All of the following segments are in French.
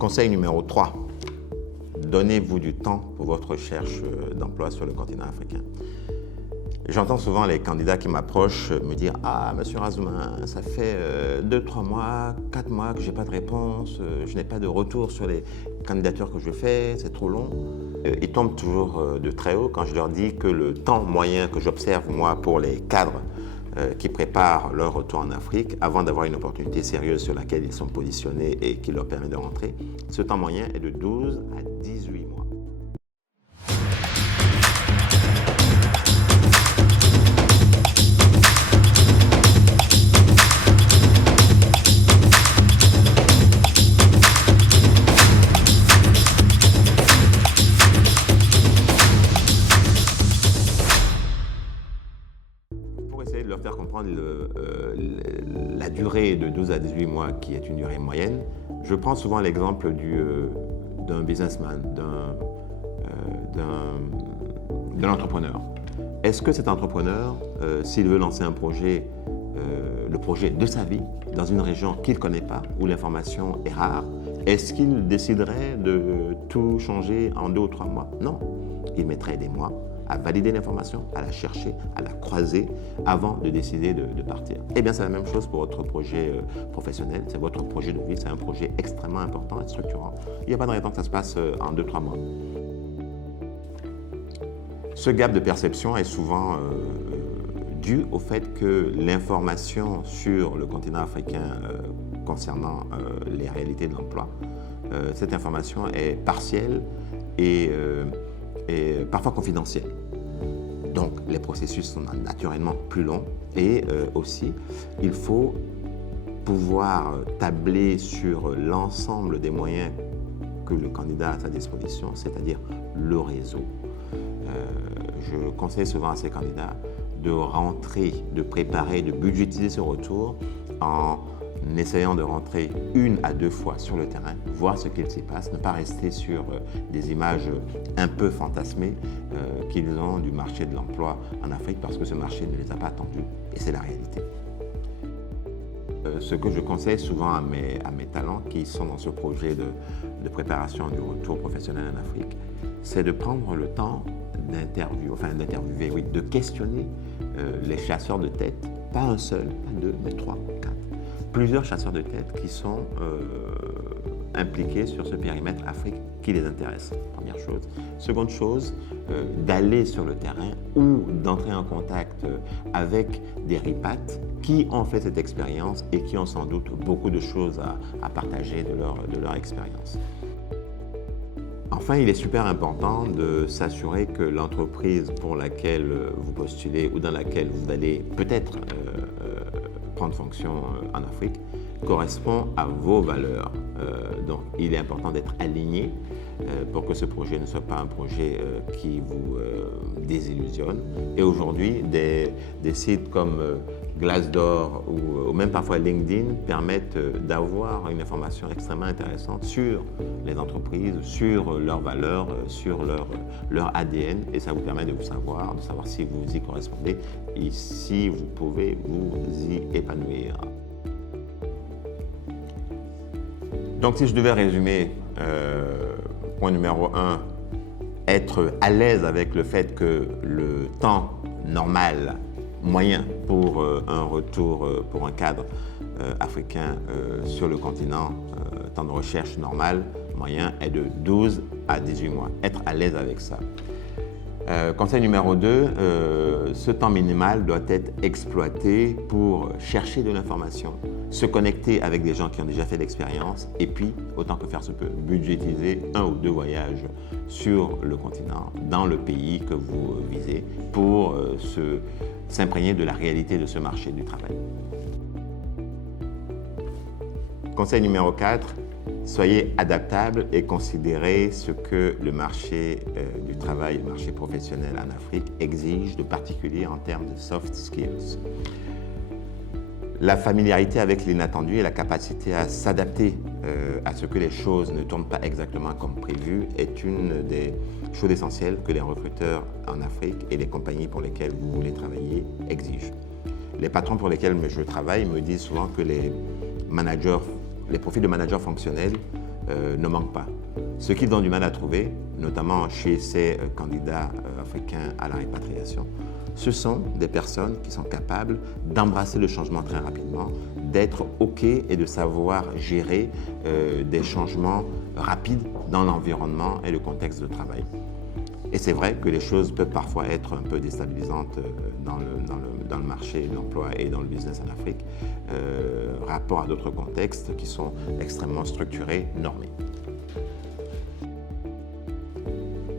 Conseil numéro 3. Donnez-vous du temps pour votre recherche d'emploi sur le continent africain. J'entends souvent les candidats qui m'approchent me dire « Ah, monsieur Razoumin, ça fait 2-3 mois, 4 mois que je n'ai pas de réponse, je n'ai pas de retour sur les candidatures que je fais, c'est trop long. » Ils tombent toujours de très haut quand je leur dis que le temps moyen que j'observe, moi, pour les cadres qui préparent leur retour en Afrique, avant d'avoir une opportunité sérieuse sur laquelle ils sont positionnés et qui leur permet de rentrer, ce temps moyen est de 12 à 18 mois. Pour essayer de leur faire comprendre la durée de 12 à 18 mois, qui est une durée moyenne, je prends souvent l'exemple d'un businessman, d'un entrepreneur. Est-ce que cet entrepreneur, s'il veut lancer un projet, le projet de sa vie, dans une région qu'il ne connaît pas, où l'information est rare, est-ce qu'il déciderait de tout changer en 2 ou 3 mois? Non, il mettrait des mois à valider l'information, à la chercher, à la croiser avant de décider de partir. Eh bien, c'est la même chose pour votre projet professionnel, c'est votre projet de vie, c'est un projet extrêmement important et structurant. Il n'y a pas de raison que ça se passe en 2-3 mois. Ce gap de perception est souvent dû au fait que l'information sur le continent africain concernant les réalités de l'emploi, cette information est partielle et parfois confidentielle. Donc, les processus sont naturellement plus longs et aussi, il faut pouvoir tabler sur l'ensemble des moyens que le candidat a à sa disposition, c'est-à-dire le réseau. Je conseille souvent à ces candidats de rentrer, de préparer, de budgétiser ce retour en essayant de rentrer 1 à 2 fois sur le terrain, voir ce qu'il s'y passe, ne pas rester sur des images un peu fantasmées qu'ils ont du marché de l'emploi en Afrique parce que ce marché ne les a pas attendus et c'est la réalité. Ce que je conseille souvent à mes talents qui sont dans ce projet de préparation du retour professionnel en Afrique, c'est de prendre le temps d'interviewer, oui, de questionner les chasseurs de tête, pas un seul, pas 2, mais 3, 4. Plusieurs chasseurs de tête qui sont impliqués sur ce périmètre Afrique qui les intéresse, première chose. Seconde chose, d'aller sur le terrain ou d'entrer en contact avec des RIPAT qui ont fait cette expérience et qui ont sans doute beaucoup de choses à partager de leur expérience. Enfin, il est super important de s'assurer que l'entreprise pour laquelle vous postulez ou dans laquelle vous allez peut-être prendre fonction en Afrique correspond à vos valeurs. Donc, il est important d'être aligné pour que ce projet ne soit pas un projet qui vous désillusionne. Et aujourd'hui, des sites comme Glassdoor ou même parfois LinkedIn permettent d'avoir une information extrêmement intéressante sur les entreprises, sur leurs valeurs, sur leur ADN, et ça vous permet de savoir si vous y correspondez et si vous pouvez vous y épanouir. Donc si je devais résumer, point numéro 1, être à l'aise avec le fait que le temps normal, moyen pour un retour pour un cadre africain sur le continent, temps de recherche normal, moyen, est de 12 à 18 mois. Être à l'aise avec ça. Conseil numéro 2, ce temps minimal doit être exploité pour chercher de l'information, se connecter avec des gens qui ont déjà fait l'expérience et puis, autant que faire se peut, budgétiser 1 ou 2 voyages sur le continent, dans le pays que vous visez, pour s'imprégner de la réalité de ce marché du travail. Conseil numéro 4, soyez adaptable et considérez ce que le marché du travail, le marché professionnel en Afrique exige de particulier en termes de soft skills. La familiarité avec l'inattendu et la capacité à s'adapter à ce que les choses ne tournent pas exactement comme prévu est une des choses essentielles que les recruteurs en Afrique et les compagnies pour lesquelles vous voulez travailler exigent. Les patrons pour lesquels je travaille me disent souvent que les profils de managers fonctionnels ne manque pas. Ce qu'ils ont du mal à trouver, notamment chez ces candidats africains à la répatriation, ce sont des personnes qui sont capables d'embrasser le changement très rapidement, d'être OK et de savoir gérer des changements rapides dans l'environnement et le contexte de travail. Et c'est vrai que les choses peuvent parfois être un peu déstabilisantes dans le marché de l'emploi et dans le business en Afrique, rapport à d'autres contextes qui sont extrêmement structurés, normés.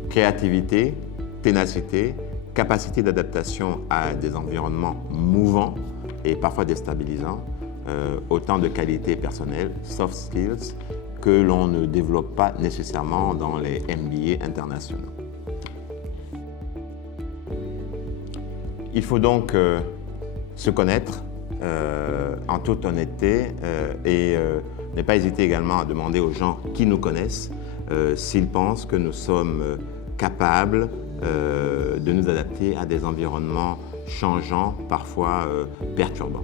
Créativité, ténacité, capacité d'adaptation à des environnements mouvants et parfois déstabilisants, autant de qualités personnelles, soft skills, que l'on ne développe pas nécessairement dans les MBA internationaux. Il faut donc se connaître en toute honnêteté et ne pas hésiter également à demander aux gens qui nous connaissent s'ils pensent que nous sommes capables de nous adapter à des environnements changeants, parfois perturbants.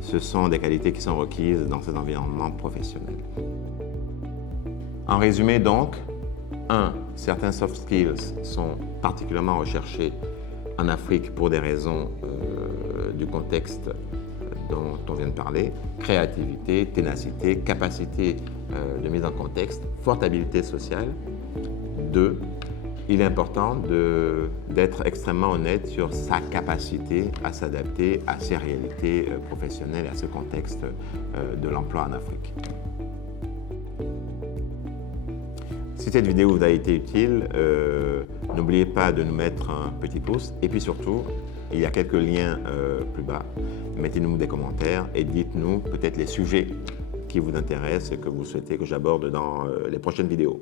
Ce sont des qualités qui sont requises dans ces environnements professionnels. En résumé donc, 1. Certains soft skills sont particulièrement recherchés en Afrique pour des raisons du contexte dont on vient de parler, créativité, ténacité, capacité de mise en contexte, forte habileté sociale. 2. Il est important d'être extrêmement honnête sur sa capacité à s'adapter à ces réalités professionnelles et à ce contexte de l'emploi en Afrique. Si cette vidéo vous a été utile, n'oubliez pas de nous mettre un petit pouce et puis surtout, il y a quelques liens plus bas. Mettez-nous des commentaires et dites-nous peut-être les sujets qui vous intéressent et que vous souhaitez que j'aborde dans les prochaines vidéos.